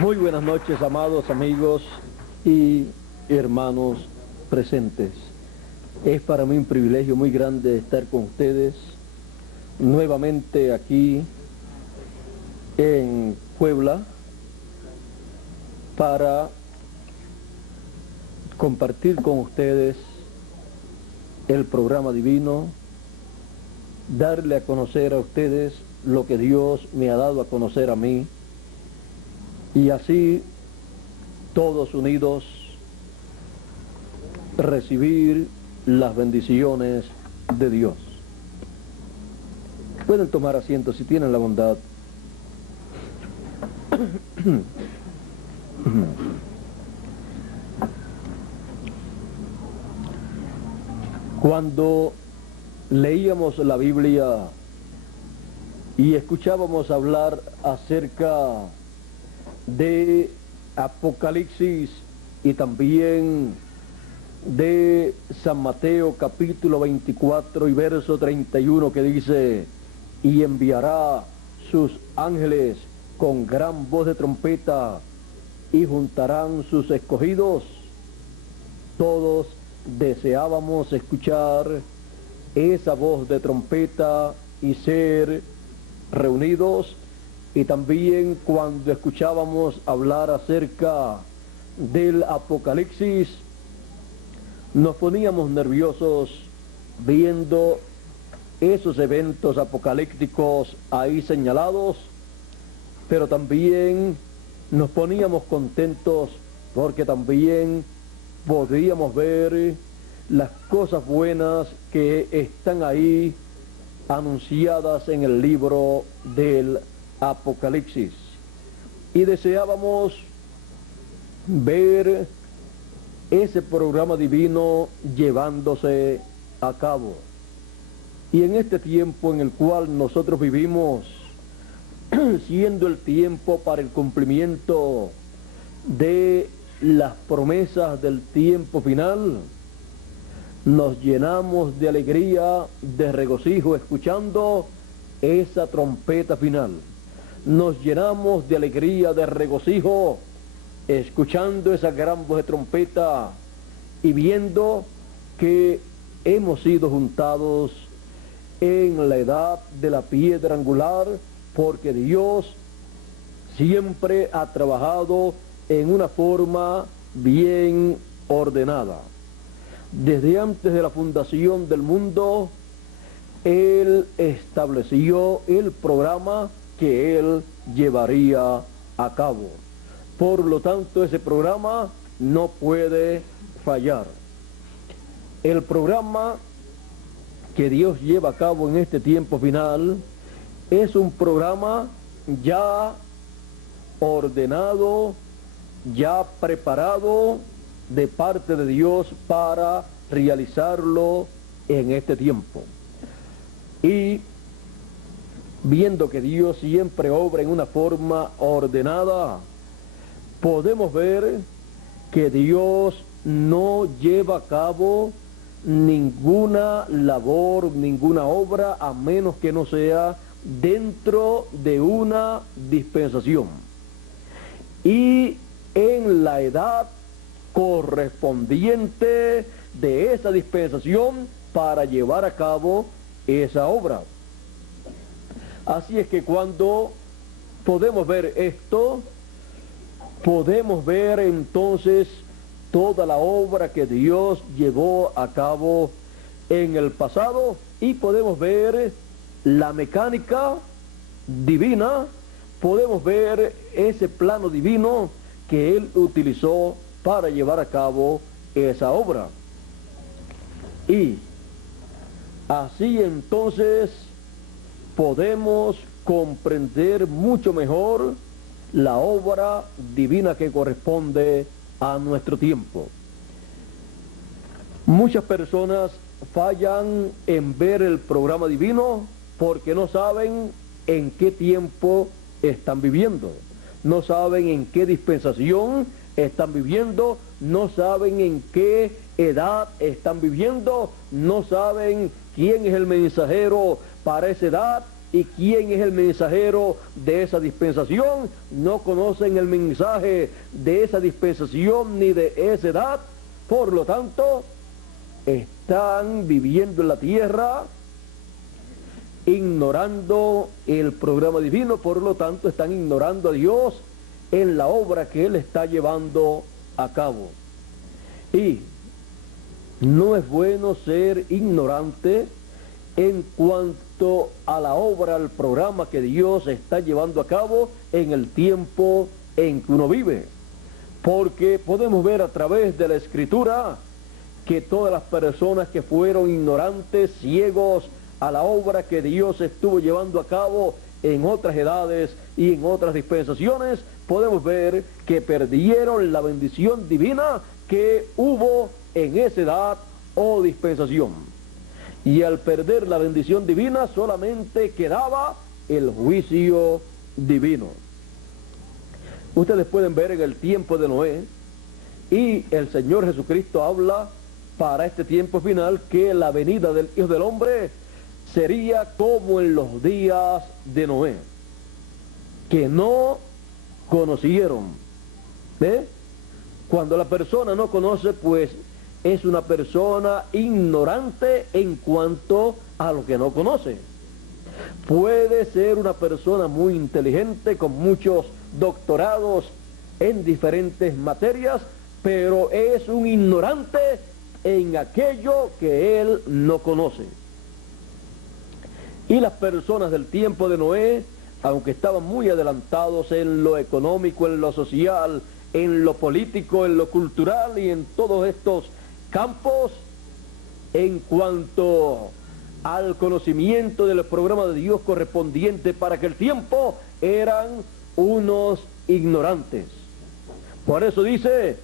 Muy buenas noches, amados amigos y hermanos presentes. Es para mí un privilegio muy grande estar con ustedes nuevamente aquí en Puebla para compartir con ustedes el programa divino, darle a conocer a ustedes lo que Dios me ha dado a conocer a mí, y así todos unidos recibir las bendiciones de Dios. Pueden tomar asiento si tienen la bondad. Cuando leíamos la Biblia y escuchábamos hablar acerca de Apocalipsis y también de San Mateo capítulo 24 y verso 31, que dice: y enviará sus ángeles con gran voz de trompeta y juntarán sus escogidos. Todos deseábamos escuchar esa voz de trompeta y ser reunidos. Y también cuando escuchábamos hablar acerca del Apocalipsis, nos poníamos nerviosos viendo esos eventos apocalípticos ahí señalados, pero también nos poníamos contentos porque también podíamos ver las cosas buenas que están ahí anunciadas en el libro del Apocalipsis, y deseábamos ver ese programa divino llevándose a cabo. Y en este tiempo en el cual nosotros vivimos, siendo el tiempo para el cumplimiento de las promesas del tiempo final, nos llenamos de alegría, de regocijo, escuchando esa trompeta final. Nos llenamos de alegría, de regocijo, escuchando esa gran voz de trompeta y viendo que hemos sido juntados en la edad de la piedra angular, porque Dios siempre ha trabajado en una forma bien ordenada. Desde antes de la fundación del mundo, Él estableció el programa que Él llevaría a cabo. Por lo tanto, ese programa no puede fallar. El programa que Dios lleva a cabo en este tiempo final es un programa ya ordenado, ya preparado de parte de Dios para realizarlo en este tiempo. Y viendo que Dios siempre obra en una forma ordenada, podemos ver que Dios no lleva a cabo ninguna labor, ninguna obra, a menos que no sea dentro de una dispensación y en la edad correspondiente de esa dispensación para llevar a cabo esa obra. Así es que cuando podemos ver esto, podemos ver entonces toda la obra que Dios llevó a cabo en el pasado, y podemos ver la mecánica divina, podemos ver ese plano divino que Él utilizó para llevar a cabo esa obra. Y así entonces podemos comprender mucho mejor la obra divina que corresponde a nuestro tiempo. Muchas personas fallan en ver el programa divino porque no saben en qué tiempo están viviendo, no saben en qué dispensación están viviendo, no saben en qué edad están viviendo, no saben quién es el mensajero para esa edad, ¿Y quién es el mensajero de esa dispensación? No conocen el mensaje de esa dispensación ni de esa edad. Por lo tanto, están viviendo en la tierra ignorando el programa divino, por lo tanto están ignorando a Dios en la obra que Él está llevando a cabo. Y no es bueno ser ignorante en cuanto a la obra, al programa que Dios está llevando a cabo en el tiempo en que uno vive. Porque podemos ver a través de la Escritura que todas las personas que fueron ignorantes, ciegos a la obra que Dios estuvo llevando a cabo en otras edades y en otras dispensaciones, podemos ver que perdieron la bendición divina que hubo en esa edad o dispensación. Y al perder la bendición divina solamente quedaba el juicio divino. Ustedes pueden ver en el tiempo de Noé, y el Señor Jesucristo habla para este tiempo final que la venida del Hijo del Hombre sería como en los días de Noé, que no conocieron. ¿Ve? Cuando la persona no conoce, pues es una persona ignorante en cuanto a lo que no conoce. Puede ser una persona muy inteligente, con muchos doctorados en diferentes materias, pero es un ignorante en aquello que él no conoce. Y las personas del tiempo de Noé, aunque estaban muy adelantados en lo económico, en lo social, en lo político, en lo cultural y en todos estos campos, en cuanto al conocimiento del programa de Dios correspondiente para aquel tiempo, eran unos ignorantes. Por eso dice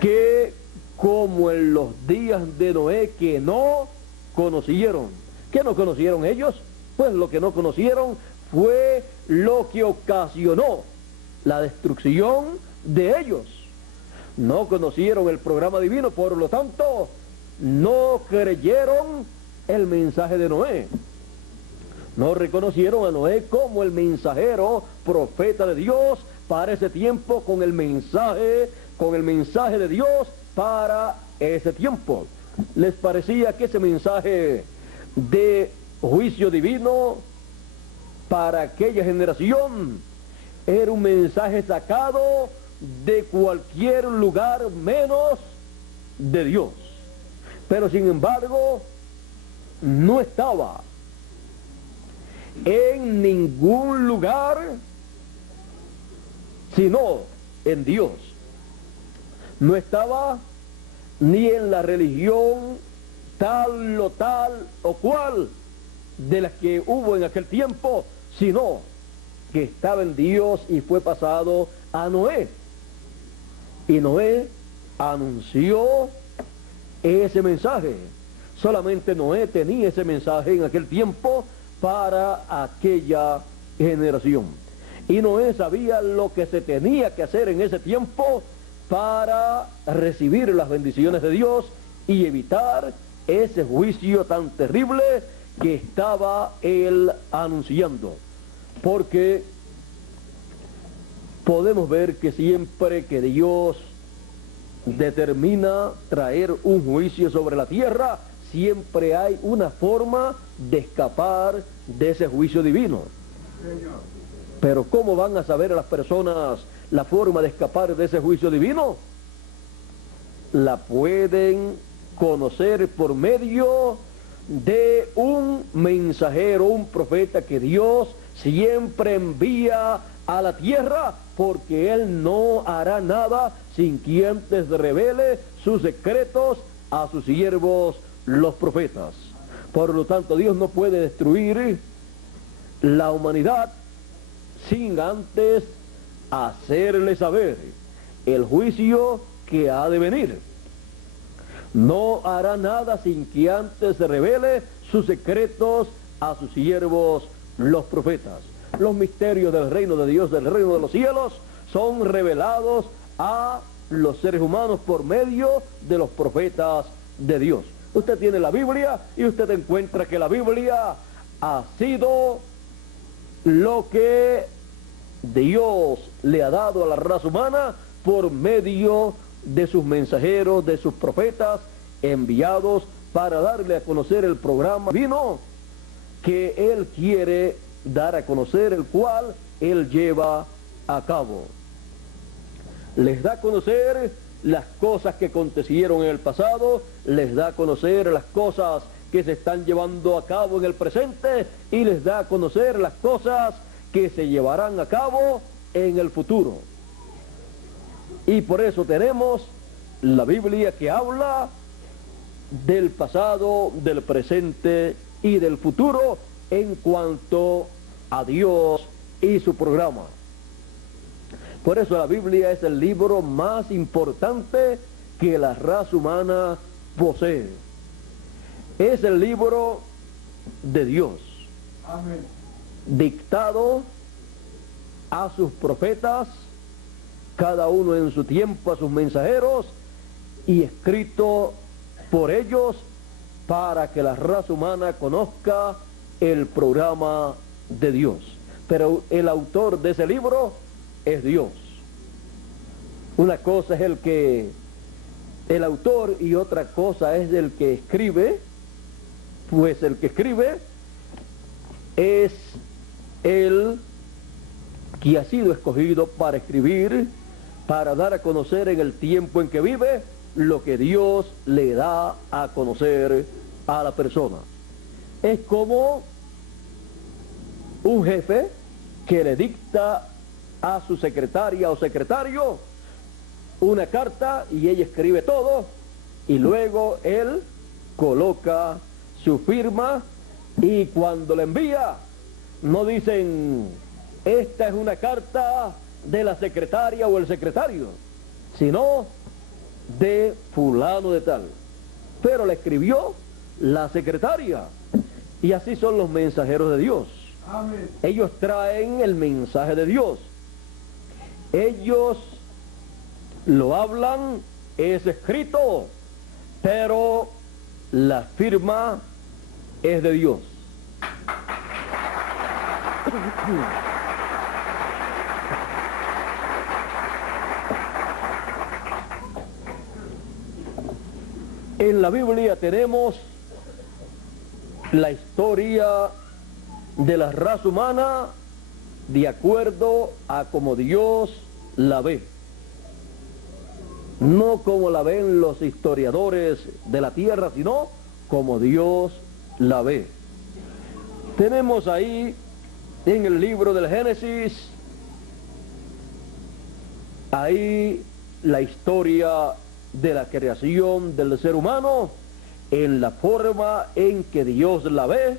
que como en los días de Noé, que no conocieron. ¿Qué no conocieron ellos? Pues lo que no conocieron fue lo que ocasionó la destrucción de ellos. No conocieron el programa divino, por lo tanto, no creyeron el mensaje de Noé. No reconocieron a Noé como el mensajero, profeta de Dios para ese tiempo, con el mensaje de Dios para ese tiempo. Les parecía que ese mensaje de juicio divino para aquella generación era un mensaje sacado de cualquier lugar menos de Dios. Pero sin embargo, no estaba en ningún lugar sino en Dios. No estaba ni en la religión tal o cual de las que hubo en aquel tiempo, sino que estaba en Dios y fue pasado a Noé. Y Noé anunció ese mensaje. Solamente Noé tenía ese mensaje en aquel tiempo para aquella generación. Y Noé sabía lo que se tenía que hacer en ese tiempo para recibir las bendiciones de Dios y evitar ese juicio tan terrible que estaba él anunciando. Porque podemos ver que siempre que Dios determina traer un juicio sobre la tierra, siempre hay una forma de escapar de ese juicio divino. Pero ¿cómo van a saber a las personas la forma de escapar de ese juicio divino? La pueden conocer por medio de un mensajero, un profeta que Dios siempre envía a la tierra, porque Él no hará nada sin que antes revele sus secretos a sus siervos, los profetas. Por lo tanto, Dios no puede destruir la humanidad sin antes hacerle saber el juicio que ha de venir. No hará nada sin que antes se revele sus secretos a sus siervos, los profetas. Los misterios del reino de Dios, del reino de los cielos, son revelados a los seres humanos por medio de los profetas de Dios. Usted tiene la Biblia y usted encuentra que la Biblia ha sido lo que Dios le ha dado a la raza humana por medio de sus mensajeros, de sus profetas enviados para darle a conocer el programa divino que Él quiere dar a conocer, el cual Él lleva a cabo. Les da a conocer las cosas que acontecieron en el pasado, les da a conocer las cosas que se están llevando a cabo en el presente y les da a conocer las cosas que se llevarán a cabo en el futuro. Y por eso tenemos la Biblia que habla del pasado, del presente y del futuro en cuanto a Dios y su programa. Por eso la Biblia es el libro más importante que la raza humana posee. Es el libro de Dios. Amén. Dictado a sus profetas, cada uno en su tiempo, a sus mensajeros, y escrito por ellos para que la raza humana conozca el programa de Dios. Pero el autor de ese libro es Dios. Una cosa es el autor y otra cosa es el que escribe. Pues el que escribe es el que ha sido escogido para escribir, para dar a conocer en el tiempo en que vive lo que Dios le da a conocer a la persona. Es como un jefe que le dicta a su secretaria o secretario una carta y ella escribe todo y luego él coloca su firma y cuando la envía no dicen esta es una carta de la secretaria o el secretario, sino de fulano de tal, pero la escribió la secretaria. Y así son los mensajeros de Dios. Amén. Ellos traen el mensaje de Dios, ellos lo hablan, es escrito, pero la firma es de Dios. En la Biblia tenemos la historia de la raza humana de acuerdo a como Dios la ve. No como la ven los historiadores de la tierra, sino como Dios la ve. Tenemos ahí en el libro del Génesis, ahí la historia de la creación del ser humano en la forma en que Dios la ve,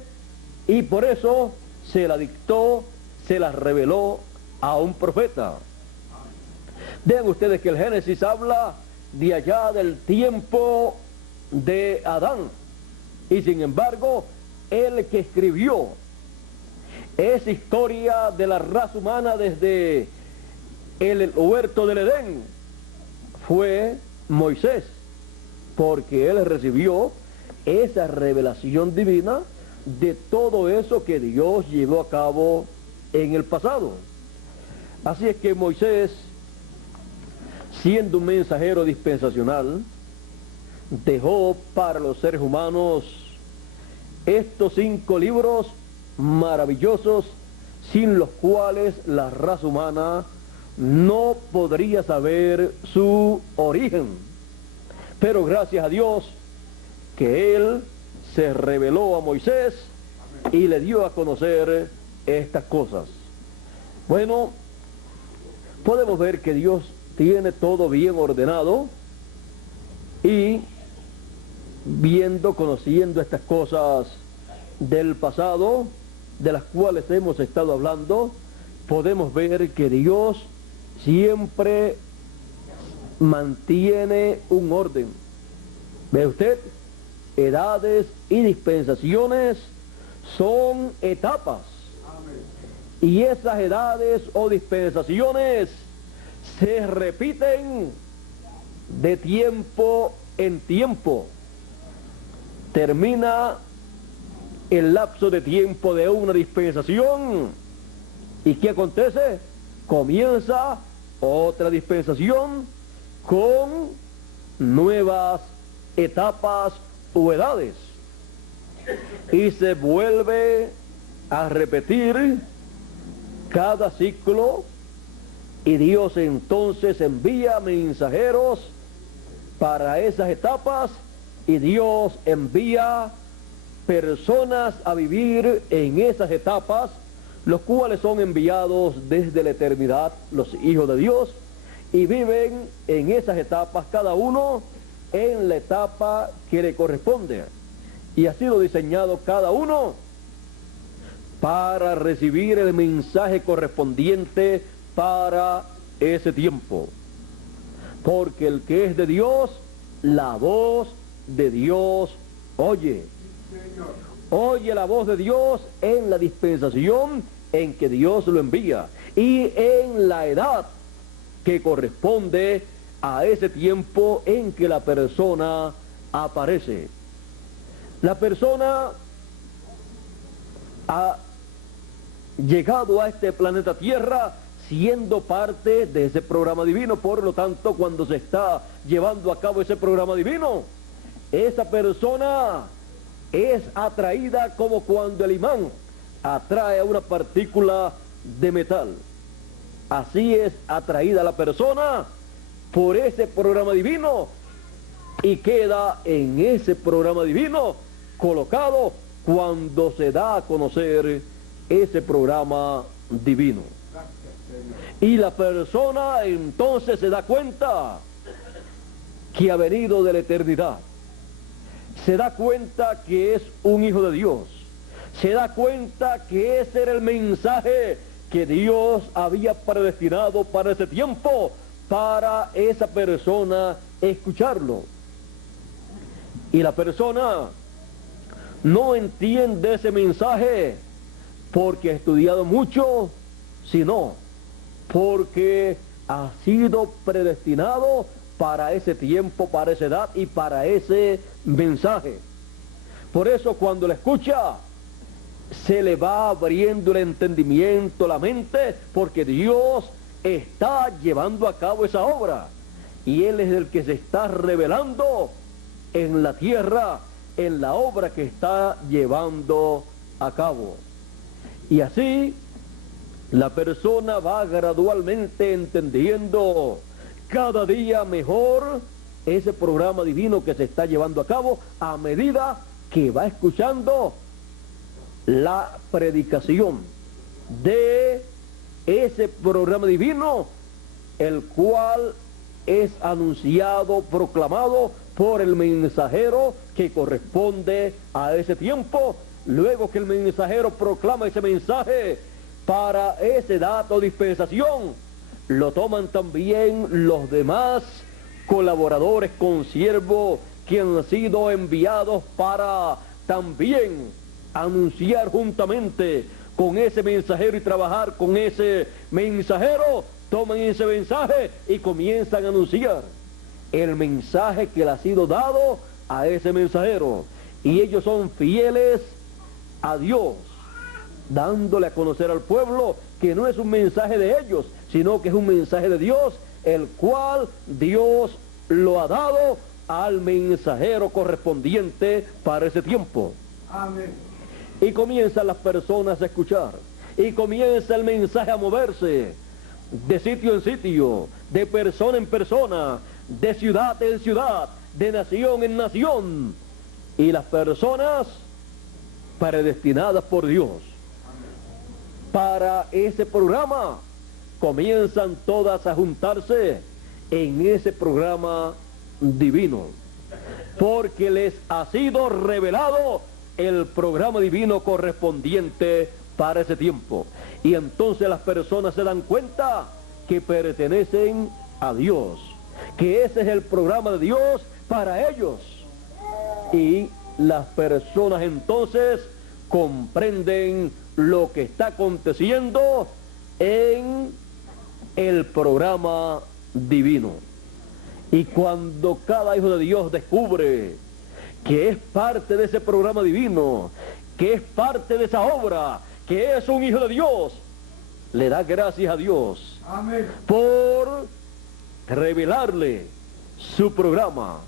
y por eso se la dictó, se la reveló a un profeta. Vean ustedes que el Génesis habla de allá del tiempo de Adán, y sin embargo el que escribió esa historia de la raza humana desde el huerto del Edén fue Moisés, porque él recibió esa revelación divina de todo eso que Dios llevó a cabo en el pasado. Así es que Moisés, siendo un mensajero dispensacional, dejó para los seres humanos estos 5 libros maravillosos, sin los cuales la raza humana no podría saber su origen. Pero gracias a Dios que Él se reveló a Moisés y le dio a conocer estas cosas. Bueno, podemos ver que Dios tiene todo bien ordenado, y conociendo estas cosas del pasado, de las cuales hemos estado hablando, podemos ver que Dios siempre mantiene un orden. ¿Ve usted? Edades y dispensaciones son etapas. Amén. Y esas edades o dispensaciones se repiten de tiempo en tiempo. Termina el lapso de tiempo de una dispensación. ¿Y qué acontece? Comienza otra dispensación con nuevas etapas o edades. Y se vuelve a repetir cada ciclo, y Dios entonces envía mensajeros para esas etapas, y Dios envía personas a vivir en esas etapas, los cuales son enviados desde la eternidad, los hijos de Dios, y viven en esas etapas, cada uno en la etapa que le corresponde. Y ha sido diseñado cada uno para recibir el mensaje correspondiente para ese tiempo. Porque el que es de Dios, la voz de Dios oye. Oye la voz de Dios en la dispensación en que Dios lo envía y en la edad que corresponde a ese tiempo en que la persona aparece. La persona ha llegado a este planeta Tierra siendo parte de ese programa divino. Por lo tanto, cuando se está llevando a cabo ese programa divino, esa persona es atraída como cuando el imán atrae a una partícula de metal. Así es atraída la persona por ese programa divino y queda en ese programa divino colocado cuando se da a conocer ese programa divino. Y la persona entonces se da cuenta que ha venido de la eternidad. Se da cuenta que es un hijo de Dios. Se da cuenta que ese era el mensaje que Dios había predestinado para ese tiempo, para esa persona escucharlo. Y la persona no entiende ese mensaje porque ha estudiado mucho, sino porque ha sido predestinado para ese tiempo, para esa edad y para ese mensaje. Por eso cuando la escucha, se le va abriendo el entendimiento, la mente, porque Dios está llevando a cabo esa obra. Y Él es el que se está revelando en la tierra, en la obra que está llevando a cabo. Y así, la persona va gradualmente entendiendo cada día mejor ese programa divino que se está llevando a cabo a medida que va escuchando la predicación de ese programa divino, el cual es anunciado, proclamado por el mensajero que corresponde a ese tiempo. Luego que el mensajero proclama ese mensaje para ese dato dispensación, lo toman también los demás colaboradores, consiervos que han sido enviados para también anunciar juntamente con ese mensajero y trabajar con ese mensajero. Toman ese mensaje y comienzan a anunciar el mensaje que le ha sido dado a ese mensajero. Y ellos son fieles a Dios, dándole a conocer al pueblo que no es un mensaje de ellos, sino que es un mensaje de Dios, el cual Dios lo ha dado al mensajero correspondiente para ese tiempo. Amén. Y comienzan las personas a escuchar, y comienza el mensaje a moverse de sitio en sitio, de persona en persona, de ciudad en ciudad, de nación en nación, y las personas predestinadas por Dios para ese programa comienzan todas a juntarse en ese programa divino, porque les ha sido revelado el programa divino correspondiente para ese tiempo. Y entonces las personas se dan cuenta que pertenecen a Dios, que ese es el programa de Dios para ellos. Y las personas entonces comprenden lo que está aconteciendo en el programa divino. Y cuando cada hijo de Dios descubre que es parte de ese programa divino que es parte de esa obra, que es un hijo de Dios, le da gracias a Dios. Amén. Por revelarle su programa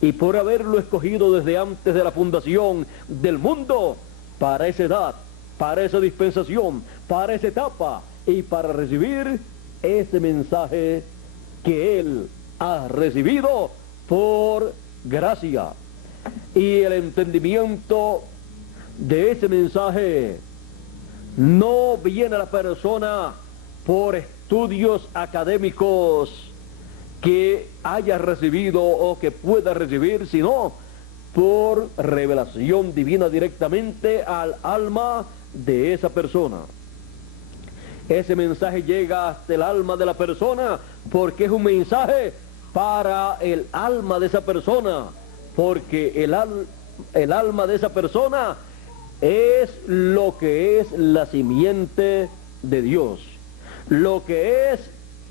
y por haberlo escogido desde antes de la fundación del mundo para esa edad, para esa dispensación, para esa etapa y para recibir ese mensaje que él ha recibido por gracia. Y el entendimiento de ese mensaje no viene a la persona por estudios académicos que haya recibido o que pueda recibir, sino por revelación divina directamente al alma de esa persona. Ese mensaje llega hasta el alma de la persona porque es un mensaje para el alma de esa persona, porque el alma de esa persona es lo que es la simiente de Dios, lo que es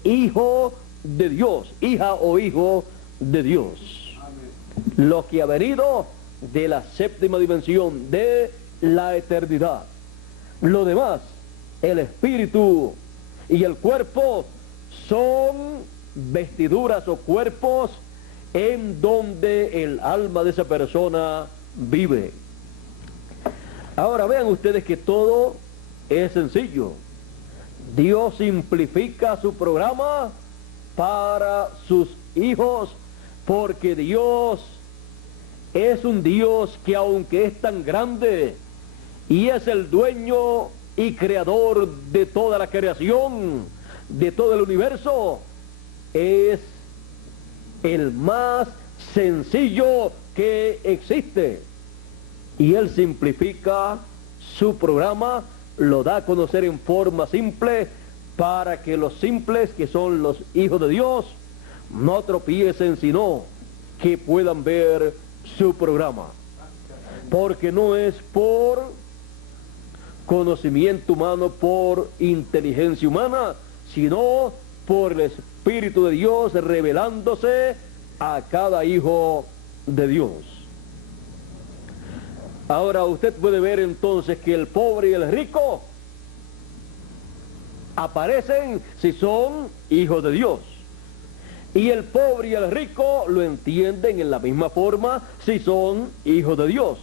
hijo de Dios, hija o hijo de Dios. Amén. Lo que ha venido de la séptima dimensión, de la eternidad. Lo demás, el espíritu y el cuerpo, son vestiduras o cuerpos en donde el alma de esa persona vive. Ahora vean ustedes que todo es sencillo. Dios simplifica su programa para sus hijos, porque Dios es un Dios que, aunque es tan grande y es el dueño y creador de toda la creación, de todo el universo, es el más sencillo que existe. Y Él simplifica su programa, lo da a conocer en forma simple, para que los simples, que son los hijos de Dios, no tropiecen, sino que puedan ver su programa. Porque no es por conocimiento humano, por inteligencia humana, sino por el Espíritu de Dios revelándose a cada hijo de Dios. Ahora usted puede ver entonces que el pobre y el rico aparecen si son hijos de Dios. Y el pobre y el rico lo entienden en la misma forma si son hijos de Dios.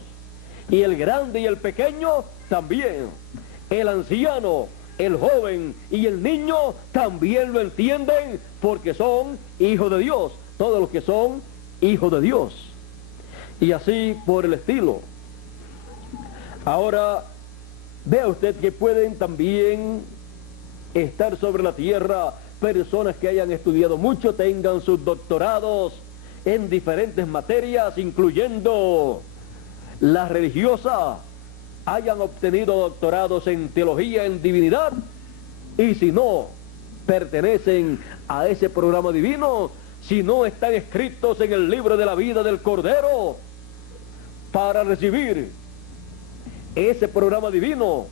Y el grande y el pequeño también. El anciano, el joven y el niño también lo entienden porque son hijos de Dios. Todos los que son hijos de Dios. Y así por el estilo. Ahora, vea usted que pueden también estar sobre la tierra personas que hayan estudiado mucho, tengan sus doctorados en diferentes materias, incluyendo la religiosa, hayan obtenido doctorados en teología, en divinidad, y si no pertenecen a ese programa divino, si no están escritos en el libro de la vida del Cordero, para recibir ese programa divino,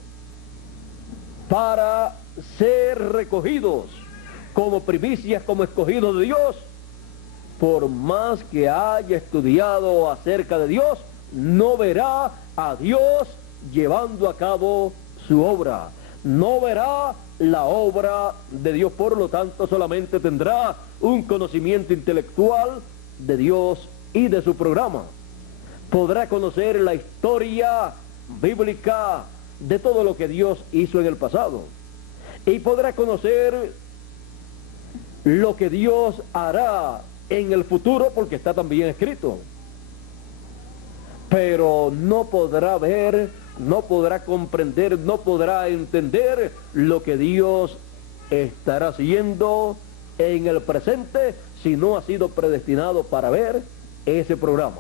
para ser recogidos como primicias, como escogidos de Dios, por más que haya estudiado acerca de Dios, no verá a Dios llevando a cabo su obra, no verá la obra de Dios, por lo tanto solamente tendrá un conocimiento intelectual de Dios y de su programa. Podrá conocer la historia bíblica de todo lo que Dios hizo en el pasado, y podrá conocer lo que Dios hará en el futuro, porque está también escrito. Pero no podrá ver, no podrá comprender, no podrá entender lo que Dios estará haciendo en el presente si no ha sido predestinado para ver ese programa.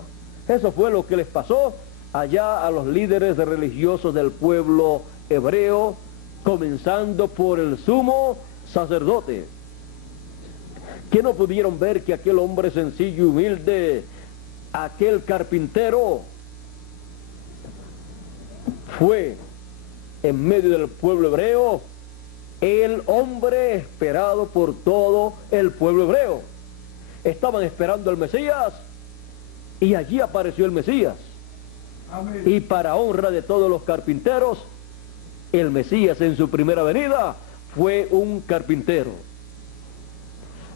Eso fue lo que les pasó allá a los líderes religiosos del pueblo hebreo, comenzando por el sumo sacerdote, que no pudieron ver que aquel hombre sencillo y humilde, aquel carpintero, fue en medio del pueblo hebreo el hombre esperado por todo el pueblo hebreo. Estaban esperando al Mesías y allí apareció el Mesías. Y para honra de todos los carpinteros, el Mesías en su primera venida fue un carpintero.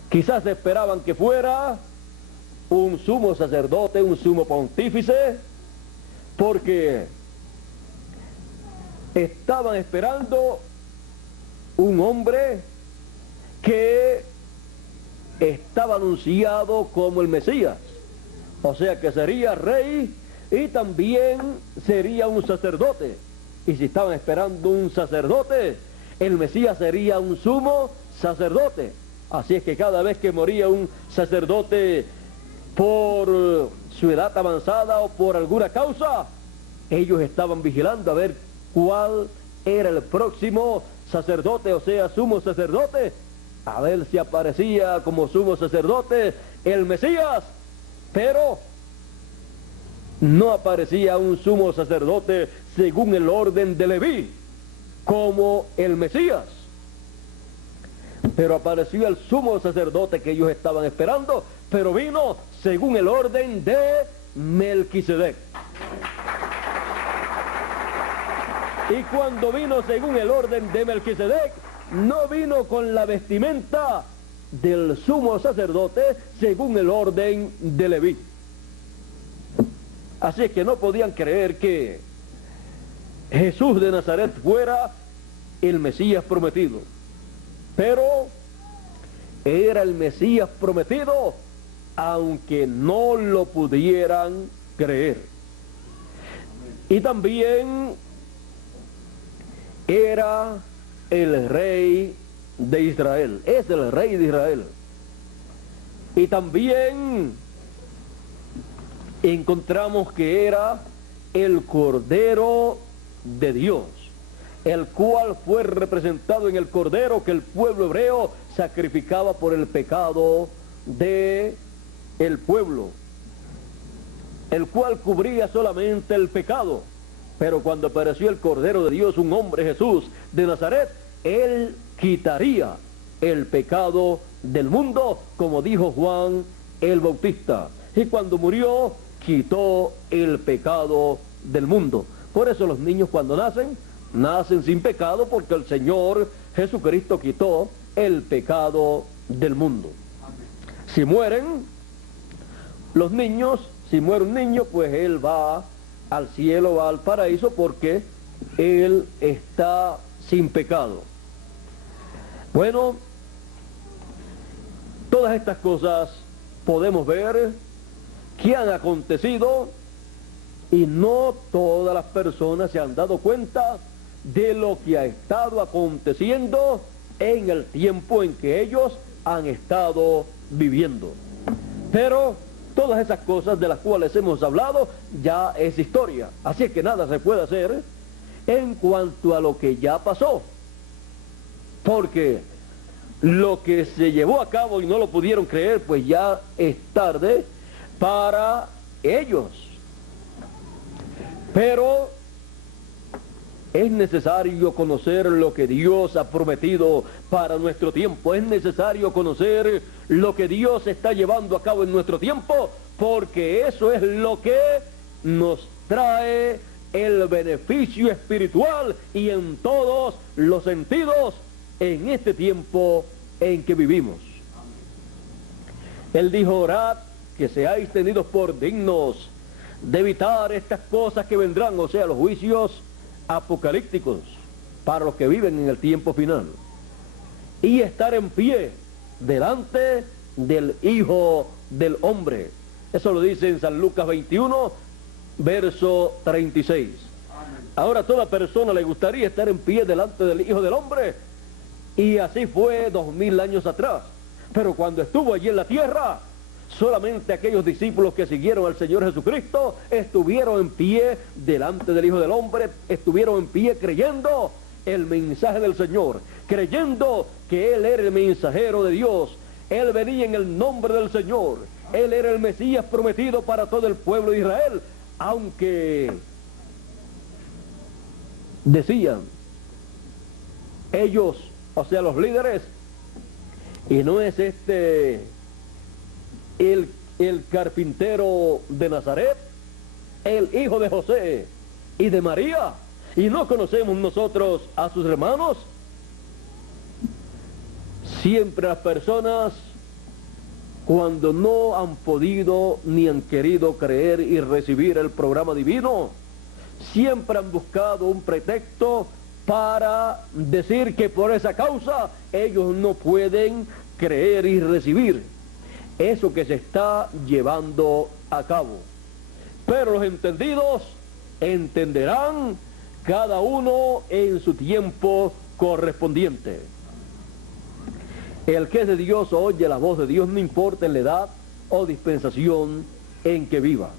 Quizás esperaban que fuera un sumo sacerdote, un sumo pontífice, porque estaban esperando un hombre que estaba anunciado como el Mesías, o sea que sería rey y también sería un sacerdote. Y si estaban esperando un sacerdote, el Mesías sería un sumo sacerdote. Así es que cada vez que moría un sacerdote por su edad avanzada o por alguna causa, ellos estaban vigilando a ver cuál era el próximo sacerdote, o sea, sumo sacerdote, a ver si aparecía como sumo sacerdote el Mesías. Pero no aparecía un sumo sacerdote según el orden de Leví, como el Mesías. Pero apareció el sumo sacerdote que ellos estaban esperando, pero vino según el orden de Melquisedec. Y cuando vino según el orden de Melquisedec, no vino con la vestimenta del sumo sacerdote según el orden de Leví. Así es que no podían creer que Jesús de Nazaret fuera el Mesías prometido. Pero era el Mesías prometido, aunque no lo pudieran creer. Y también era el rey de Israel, es el rey de Israel. Y también encontramos que era el Cordero de Dios, el cual fue representado en el Cordero que el pueblo hebreo sacrificaba por el pecado de el pueblo, el cual cubría solamente el pecado. Pero cuando apareció el Cordero de Dios, un hombre, Jesús de Nazaret, él quitaría el pecado del mundo, como dijo Juan el Bautista. Y cuando murió, quitó el pecado del mundo. Por eso los niños cuando nacen sin pecado, porque el Señor Jesucristo quitó el pecado del mundo. Si mueren los niños, si muere un niño, pues él va al cielo, va al paraíso, porque él está sin pecado. Bueno, todas estas cosas podemos ver que han acontecido y no todas las personas se han dado cuenta de lo que ha estado aconteciendo en el tiempo en que ellos han estado viviendo. Pero todas esas cosas de las cuales hemos hablado ya es historia, así es que nada se puede hacer en cuanto a lo que ya pasó, porque lo que se llevó a cabo y no lo pudieron creer, pues ya es tarde para ellos. Pero es necesario conocer lo que Dios ha prometido para nuestro tiempo. Es necesario conocer lo que Dios está llevando a cabo en nuestro tiempo, porque eso es lo que nos trae el beneficio espiritual y en todos los sentidos en este tiempo en que vivimos. Él dijo: orad que seáis tenidos por dignos de evitar estas cosas que vendrán, o sea, los juicios apocalípticos para los que viven en el tiempo final, y estar en pie delante del Hijo del Hombre. Eso lo dice en San Lucas 21, verso 36. Ahora, a toda persona le gustaría estar en pie delante del Hijo del Hombre, y así fue 2000 años atrás. Pero cuando estuvo allí en la tierra, solamente aquellos discípulos que siguieron al Señor Jesucristo estuvieron en pie delante del Hijo del Hombre, estuvieron en pie creyendo el mensaje del Señor, creyendo que Él era el mensajero de Dios, Él venía en el nombre del Señor, Él era el Mesías prometido para todo el pueblo de Israel, aunque decían ellos, o sea, los líderes, y no es el carpintero de Nazaret, el hijo de José y de María, y no conocemos nosotros a sus hermanos. Siempre las personas, cuando no han podido ni han querido creer y recibir el programa divino, siempre han buscado un pretexto para decir que por esa causa ellos no pueden creer y recibir eso que se está llevando a cabo. Pero los entendidos entenderán cada uno en su tiempo correspondiente. El que es de Dios oye la voz de Dios, no importa en la edad o dispensación en que viva.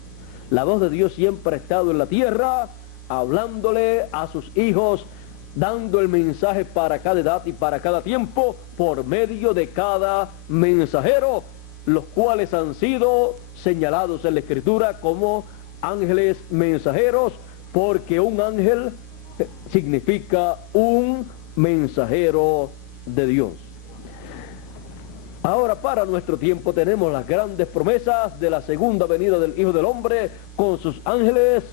La voz de Dios siempre ha estado en la tierra, hablándole a sus hijos, dando el mensaje para cada edad y para cada tiempo, por medio de cada mensajero, los cuales han sido señalados en la Escritura como ángeles mensajeros, porque un ángel significa un mensajero de Dios. Ahora, para nuestro tiempo, tenemos las grandes promesas de la segunda venida del Hijo del Hombre con sus ángeles,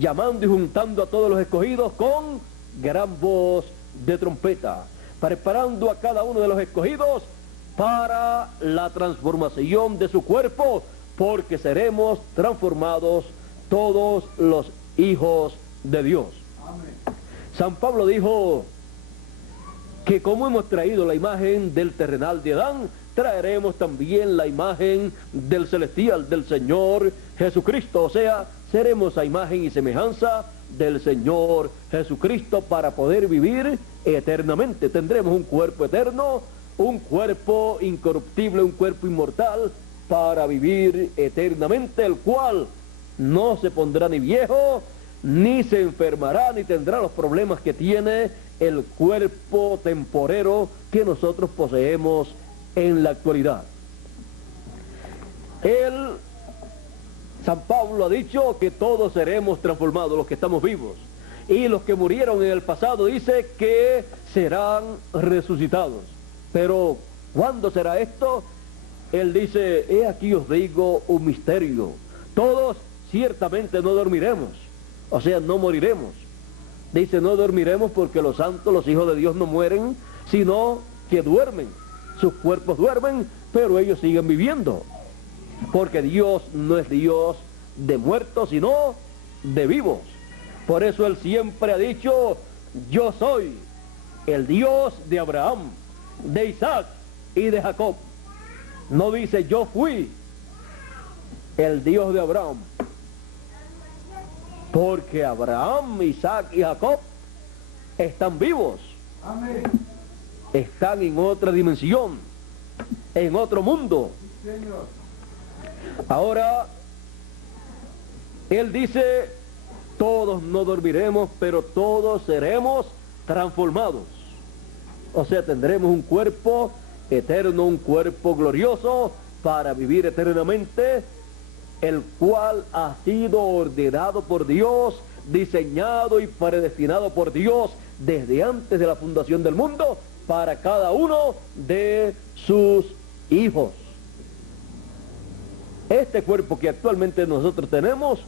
llamando y juntando a todos los escogidos con gran voz de trompeta, preparando a cada uno de los escogidos para la transformación de su cuerpo, porque seremos transformados todos los hijos de Dios. Amén. San Pablo dijo que como hemos traído la imagen del terrenal de Adán, traeremos también la imagen del celestial, del Señor Jesucristo. O sea, seremos a imagen y semejanza del Señor Jesucristo para poder vivir eternamente. Tendremos un cuerpo eterno, un cuerpo incorruptible, un cuerpo inmortal para vivir eternamente, el cual no se pondrá ni viejo, ni se enfermará, ni tendrá los problemas que tiene el cuerpo temporero que nosotros poseemos en la actualidad. San Pablo ha dicho que todos seremos transformados, los que estamos vivos, y los que murieron en el pasado dice que serán resucitados. Pero ¿cuándo será esto? Él dice: he aquí os digo un misterio, todos ciertamente no dormiremos, o sea, no moriremos. Dice, no dormiremos porque los santos, los hijos de Dios no mueren, sino que duermen. Sus cuerpos duermen, pero ellos siguen viviendo. Porque Dios no es Dios de muertos, sino de vivos. Por eso Él siempre ha dicho: yo soy el Dios de Abraham, de Isaac y de Jacob. No dice yo fui el Dios de Abraham. Porque Abraham, Isaac y Jacob están vivos. Amén. Están en otra dimensión, en otro mundo. Sí, Señor. Ahora, Él dice, todos no dormiremos, pero todos seremos transformados. O sea, tendremos un cuerpo eterno, un cuerpo glorioso para vivir eternamente, el cual ha sido ordenado por Dios, diseñado y predestinado por Dios desde antes de la fundación del mundo para cada uno de sus hijos. Este cuerpo que actualmente nosotros tenemos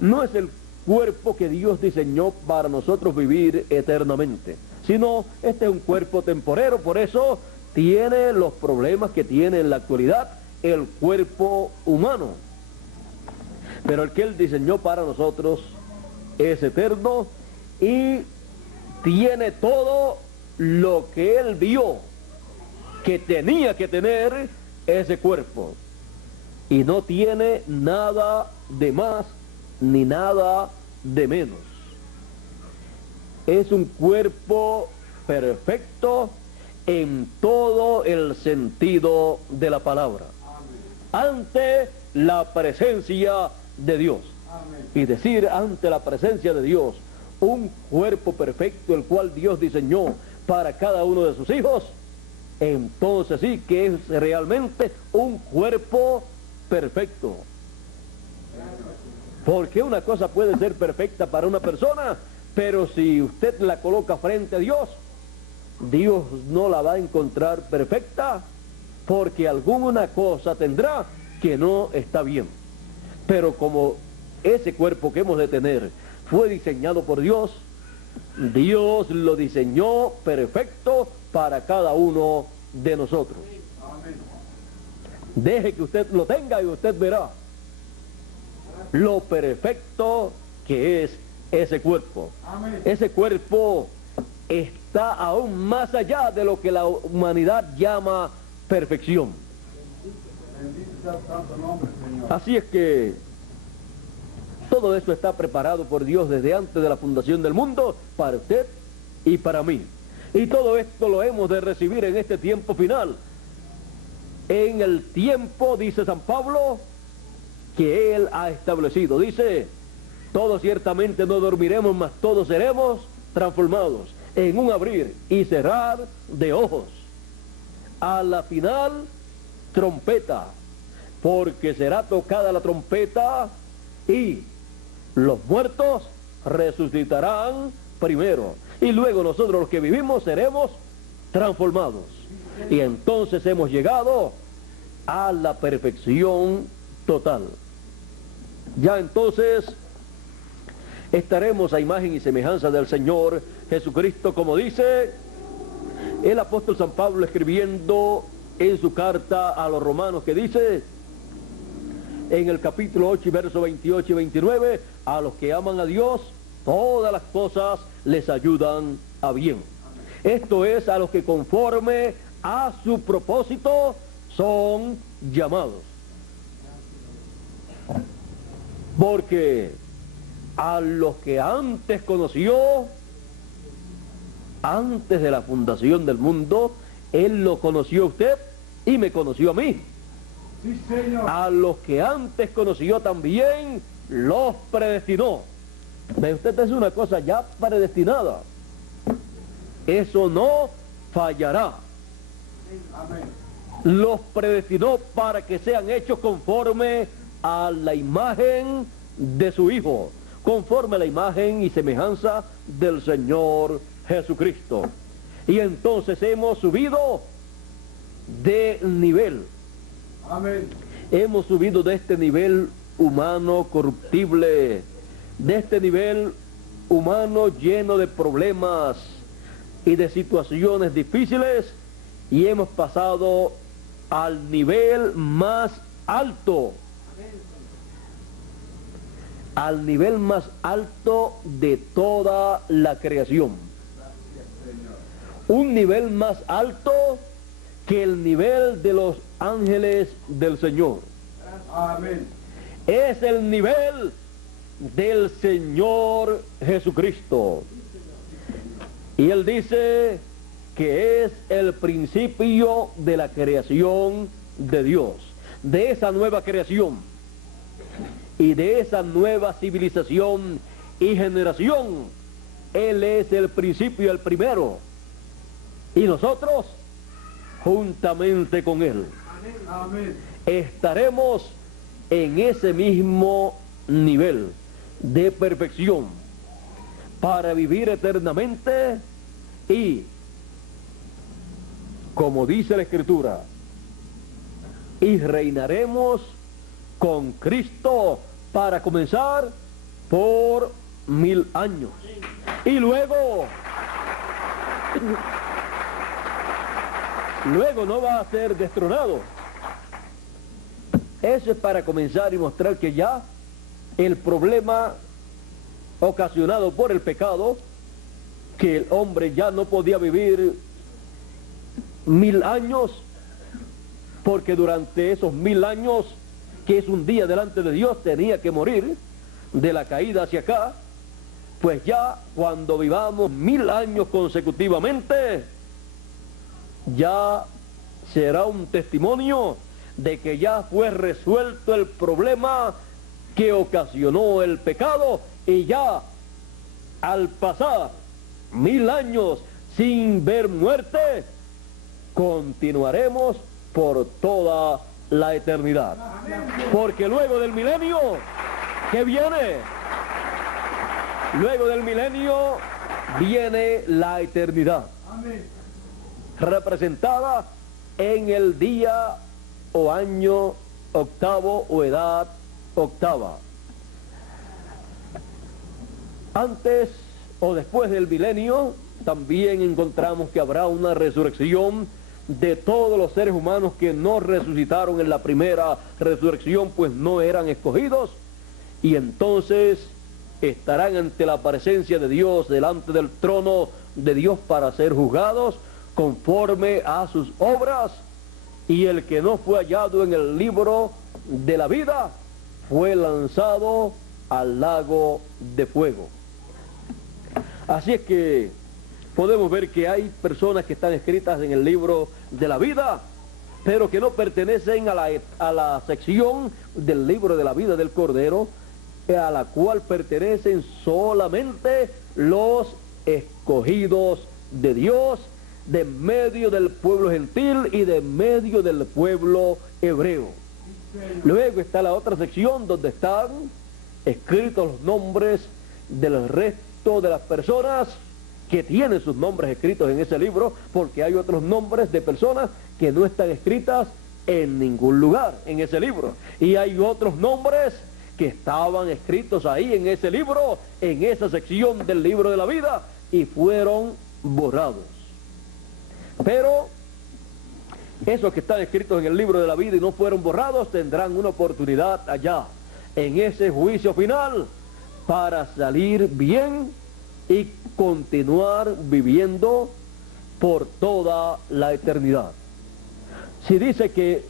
no es el cuerpo que Dios diseñó para nosotros vivir eternamente, sino este es un cuerpo temporero. Por eso tiene los problemas que tiene en la actualidad el cuerpo humano. Pero el que Él diseñó para nosotros es eterno y tiene todo lo que Él vio que tenía que tener ese cuerpo. Y no tiene nada de más ni nada de menos. Es un cuerpo perfecto en todo el sentido de la palabra. Ante la presencia de Dios. Amén. Y decir ante la presencia de Dios, un cuerpo perfecto el cual Dios diseñó para cada uno de sus hijos, entonces sí que es realmente un cuerpo perfecto. Porque una cosa puede ser perfecta para una persona, pero si usted la coloca frente a Dios, Dios no la va a encontrar perfecta, porque alguna cosa tendrá que no está bien. Pero como ese cuerpo que hemos de tener fue diseñado por Dios. Dios lo diseñó perfecto para cada uno de nosotros. Deje que usted lo tenga y usted verá lo perfecto que es ese cuerpo. Ese cuerpo está aún más allá de lo que la humanidad llama perfección. Así es que todo esto está preparado por Dios desde antes de la fundación del mundo para usted y para mí. Y todo esto lo hemos de recibir en este tiempo final. En el tiempo, dice San Pablo, que Él ha establecido. Dice, todos ciertamente no dormiremos, mas todos seremos transformados en un abrir y cerrar de ojos. A la final, trompeta, porque será tocada la trompeta y los muertos resucitarán primero. Y luego nosotros los que vivimos seremos transformados. Y entonces hemos llegado a la perfección total. Ya entonces estaremos a imagen y semejanza del Señor Jesucristo, como dice el apóstol San Pablo escribiendo en su carta a los romanos, que dice en el capítulo 8 y versos 28 y 29, a los que aman a Dios, todas las cosas les ayudan a bien. Esto es, a los que conforme a su propósito son llamados. Porque a los que antes conoció, antes de la fundación del mundo, Él lo conoció a usted y me conoció a mí. Sí, Señor. A los que antes conoció también, los predestinó. ¿Ve usted? Es una cosa ya predestinada. Eso no fallará. Amén. Los predestinó para que sean hechos conforme a la imagen de su Hijo, conforme a la imagen y semejanza del Señor Jesucristo. Y entonces hemos subido de nivel. Amén. Hemos subido de este nivel humano corruptible, de este nivel humano lleno de problemas y de situaciones difíciles, y hemos pasado al nivel más alto, al nivel más alto de toda la creación. Un nivel más alto que el nivel de los ángeles del Señor. Amén. Es el nivel del Señor Jesucristo. Y Él dice que es el principio de la creación de Dios, de esa nueva creación y de esa nueva civilización y generación. Él es el principio, el primero, y nosotros juntamente con Él Amén. estaremos en ese mismo nivel de perfección para vivir eternamente y, como dice la Escritura, y reinaremos con Cristo para comenzar por 1000 años. Y luego no va a ser destronado. Eso es para comenzar y mostrar que ya el problema ocasionado por el pecado, que el hombre ya no podía vivir 1000 años, porque durante esos 1000 años, que es un día delante de Dios, tenía que morir de la caída hacia acá. Pues ya cuando vivamos 1000 años consecutivamente, ya será un testimonio de que ya fue resuelto el problema que ocasionó el pecado, y ya al pasar 1000 años sin ver muerte, continuaremos por toda la eternidad. Porque luego del milenio, ¿qué viene? Luego del milenio viene la eternidad, Amén. representada en el día o año octavo o edad octava. Antes o después del milenio, también encontramos que habrá una resurrección de todos los seres humanos que no resucitaron en la primera resurrección, pues no eran escogidos, y entonces estarán ante la presencia de Dios, delante del trono de Dios para ser juzgados conforme a sus obras, y el que no fue hallado en el libro de la vida fue lanzado al lago de fuego. Así es que podemos ver que hay personas que están escritas en el libro de la vida, pero que no pertenecen a la sección del libro de la vida del Cordero, a la cual pertenecen solamente los escogidos de Dios, de medio del pueblo gentil y de medio del pueblo hebreo. Luego está la otra sección donde están escritos los nombres del resto de las personas que tienen sus nombres escritos en ese libro, porque hay otros nombres de personas que no están escritas en ningún lugar en ese libro. Y hay otros nombres que estaban escritos ahí en ese libro, en esa sección del libro de la vida, y fueron borrados. Pero esos que están escritos en el libro de la vida y no fueron borrados tendrán una oportunidad allá, en ese juicio final, para salir bien y continuar viviendo por toda la eternidad. Si dice que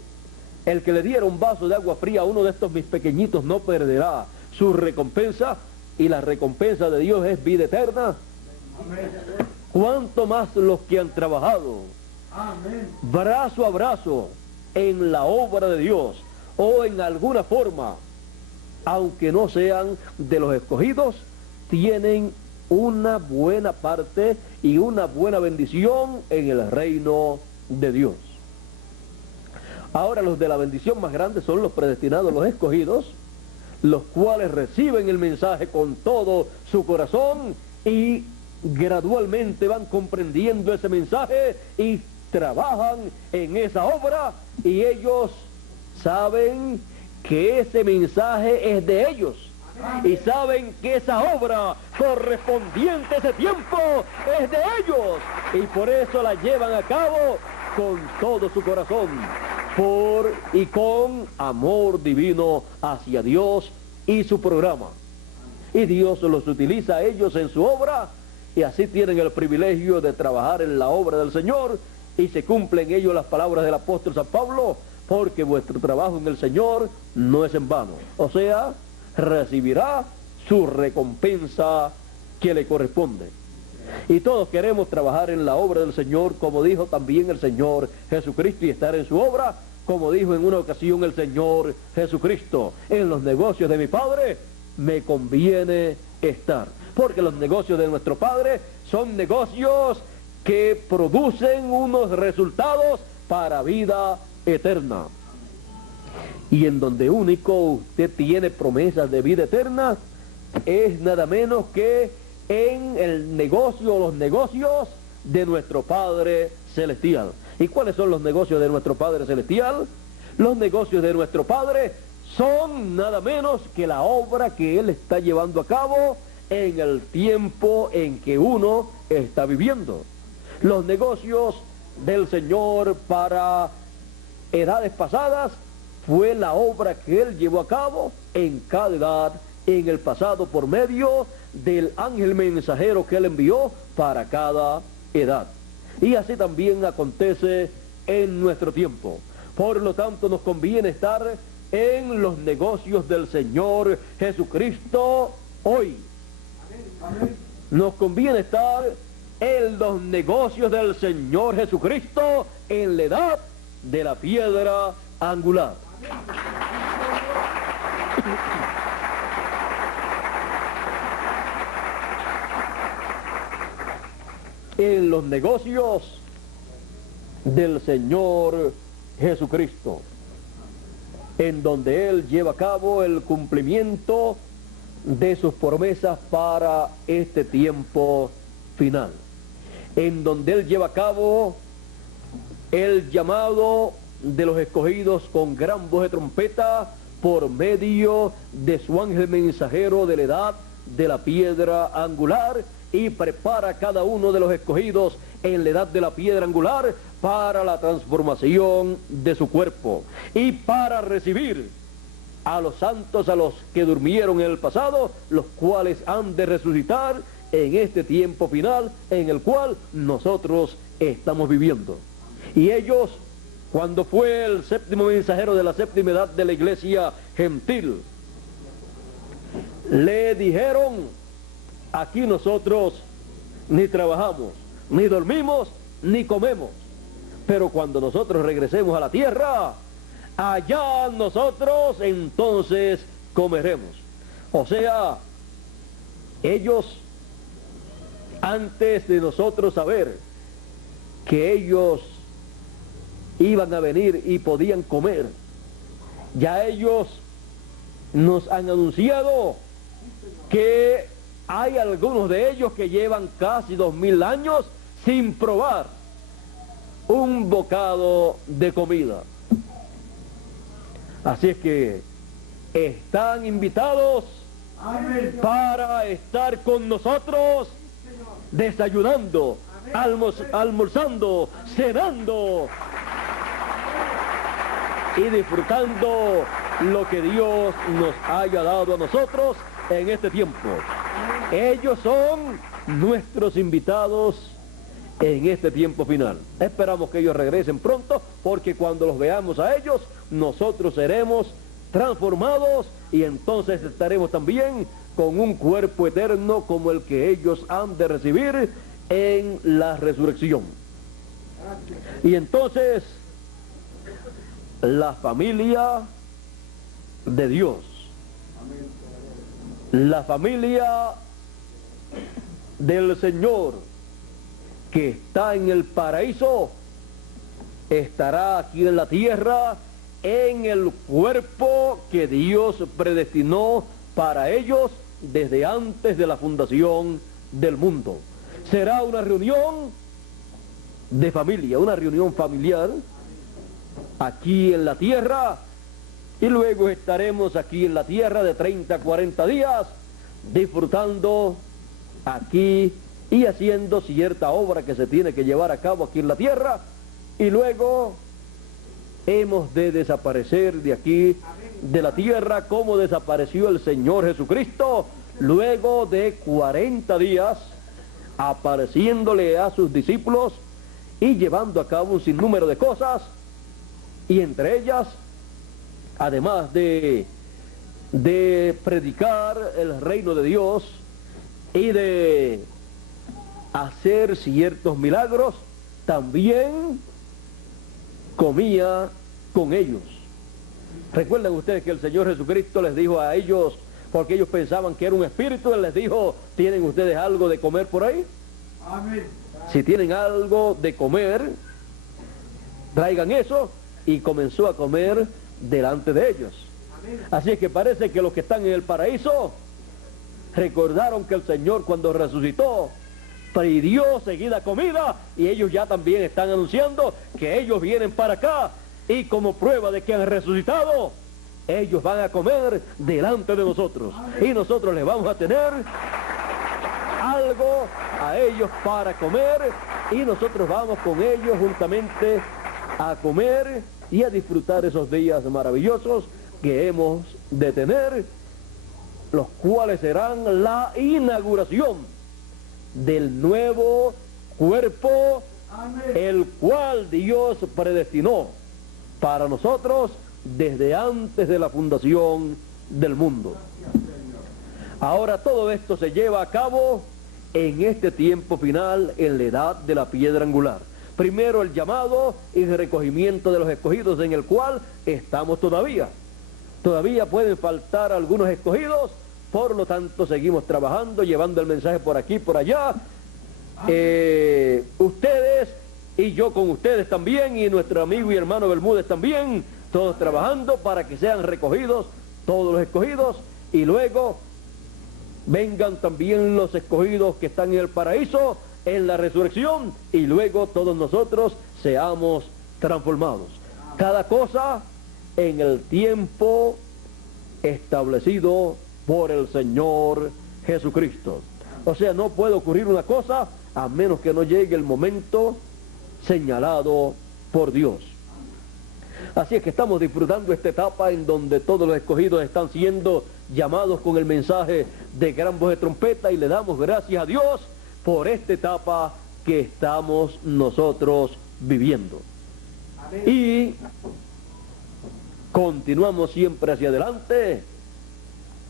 el que le diera un vaso de agua fría a uno de estos mis pequeñitos no perderá su recompensa, y la recompensa de Dios es vida eterna, ¿cuánto más los que han trabajado brazo a brazo en la obra de Dios o en alguna forma, aunque no sean de los escogidos, tienen una buena parte y una buena bendición en el reino de Dios? Ahora los de la bendición más grande son los predestinados, los escogidos, los cuales reciben el mensaje con todo su corazón y gradualmente van comprendiendo ese mensaje y trabajan en esa obra, y ellos saben que ese mensaje es de ellos y saben que esa obra correspondiente a ese tiempo es de ellos, y por eso la llevan a cabo con todo su corazón, y con amor divino hacia Dios y su programa. Y Dios los utiliza a ellos en su obra, y así tienen el privilegio de trabajar en la obra del Señor, y se cumplen ellos las palabras del apóstol San Pablo, porque vuestro trabajo en el Señor no es en vano. O sea, recibirá su recompensa que le corresponde. Y todos queremos trabajar en la obra del Señor, como dijo también el Señor Jesucristo, y estar en su obra, como dijo en una ocasión el Señor Jesucristo: en los negocios de mi Padre me conviene estar. Porque los negocios de nuestro Padre son negocios que producen unos resultados para vida eterna. Y en donde único usted tiene promesas de vida eterna es nada menos que en el negocio, los negocios de nuestro Padre Celestial. ¿Y cuáles son los negocios de nuestro Padre Celestial? Los negocios de nuestro Padre son nada menos que la obra que Él está llevando a cabo en el tiempo en que uno está viviendo. Los negocios del Señor para edades pasadas fue la obra que Él llevó a cabo en cada edad, en el pasado, por medio del ángel mensajero que Él envió para cada edad. Y así también acontece en nuestro tiempo. Por lo tanto, nos conviene estar en los negocios del Señor Jesucristo hoy. Nos conviene estar en los negocios del Señor Jesucristo en la edad de la piedra angular. En los negocios del Señor Jesucristo, en donde Él lleva a cabo el cumplimiento de sus promesas para este tiempo final, en donde Él lleva a cabo el llamado de los escogidos con gran voz de trompeta por medio de su ángel mensajero de la edad de la piedra angular y prepara a cada uno de los escogidos en la edad de la piedra angular para la transformación de su cuerpo y para recibir a los santos, a los que durmieron en el pasado, los cuales han de resucitar en este tiempo final en el cual nosotros estamos viviendo. Y ellos, cuando fue el séptimo mensajero de la séptima edad de la iglesia gentil, le dijeron: aquí nosotros ni trabajamos, ni dormimos, ni comemos, pero cuando nosotros regresemos a la tierra, allá nosotros entonces comeremos. O sea, ellos, antes de nosotros saber que ellos iban a venir y podían comer, ya ellos nos han anunciado que hay algunos de ellos que llevan casi 2000 años sin probar un bocado de comida. Así es que están invitados para estar con nosotros, desayunando, almorzando, cenando y disfrutando lo que Dios nos haya dado a nosotros en este tiempo. Ellos son nuestros invitados en este tiempo final. Esperamos que ellos regresen pronto, porque cuando los veamos a ellos, nosotros seremos transformados y entonces estaremos también con un cuerpo eterno como el que ellos han de recibir en la resurrección. Y entonces la familia de Dios, la familia del Señor que está en el paraíso, estará aquí en la tierra en el cuerpo que Dios predestinó para ellos desde antes de la fundación del mundo. Será una reunión de familia, una reunión familiar aquí en la tierra, y luego estaremos aquí en la tierra de 30 a 40 días disfrutando aquí y haciendo cierta obra que se tiene que llevar a cabo aquí en la tierra, y luego hemos de desaparecer de aquí, de la tierra, como desapareció el Señor Jesucristo, luego de 40 días, apareciéndole a sus discípulos y llevando a cabo un sinnúmero de cosas, y entre ellas, además de predicar el reino de Dios y de hacer ciertos milagros, también comía con ellos. ¿Recuerdan ustedes que el Señor Jesucristo les dijo a ellos, porque ellos pensaban que era un espíritu, Él les dijo: ¿tienen ustedes algo de comer por ahí? Amén. Si tienen algo de comer, traigan eso, y comenzó a comer delante de ellos. Así es que parece que los que están en el paraíso recordaron que el Señor, cuando resucitó, pidió seguida comida, y ellos ya también están anunciando que ellos vienen para acá, y como prueba de que han resucitado, ellos van a comer delante de nosotros, y nosotros les vamos a tener algo a ellos para comer, y nosotros vamos con ellos juntamente a comer y a disfrutar esos días maravillosos que hemos de tener, los cuales serán la inauguración del nuevo cuerpo, el cual Dios predestinó para nosotros desde antes de la fundación del mundo. Ahora todo esto se lleva a cabo en este tiempo final, en la edad de la piedra angular. Primero el llamado y el recogimiento de los escogidos, en el cual estamos todavía. Todavía pueden faltar algunos escogidos, por lo tanto seguimos trabajando, llevando el mensaje por aquí, por allá. Ustedes y yo con ustedes también, y nuestro amigo y hermano Bermúdez también, todos trabajando para que sean recogidos todos los escogidos, y luego vengan también los escogidos que están en el paraíso, en la resurrección, y luego todos nosotros seamos transformados. Cada cosa en el tiempo establecido por el Señor Jesucristo. O sea, no puede ocurrir una cosa a menos que no llegue el momento señalado por Dios. Así es que estamos disfrutando esta etapa en donde todos los escogidos están siendo llamados con el mensaje de gran voz de trompeta, y le damos gracias a Dios por esta etapa que estamos nosotros viviendo. Amén. Y continuamos siempre hacia adelante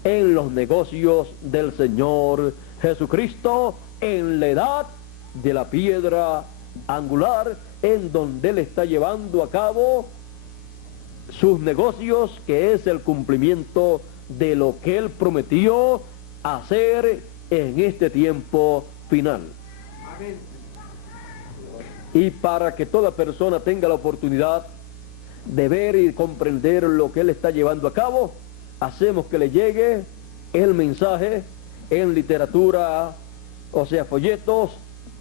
en los negocios del Señor Jesucristo, en la edad de la piedra angular, en donde Él está llevando a cabo sus negocios, que es el cumplimiento de lo que Él prometió hacer en este tiempo final. Amén. Y para que toda persona tenga la oportunidad de ver y comprender lo que Él está llevando a cabo, hacemos que le llegue el mensaje en literatura, o sea, folletos,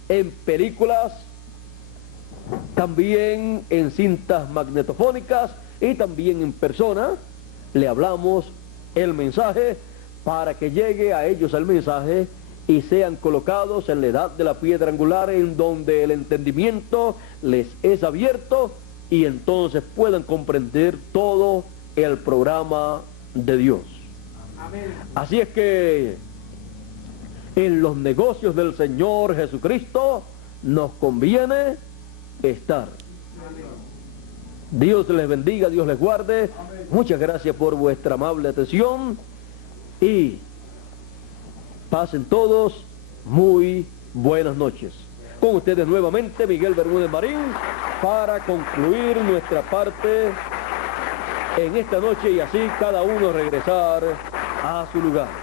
en películas, también en cintas magnetofónicas y también en persona. Le hablamos el mensaje para que llegue a ellos el mensaje y sean colocados en la edad de la piedra angular, en donde el entendimiento les es abierto y entonces puedan comprender todo el programa de Dios. Amén. Así es que en los negocios del Señor Jesucristo nos conviene estar. Dios les bendiga, Dios les guarde. Muchas gracias por vuestra amable atención y pasen todos muy buenas noches. Con ustedes nuevamente Miguel Bermúdez Marín para concluir nuestra parte en esta noche y así cada uno regresar a su lugar.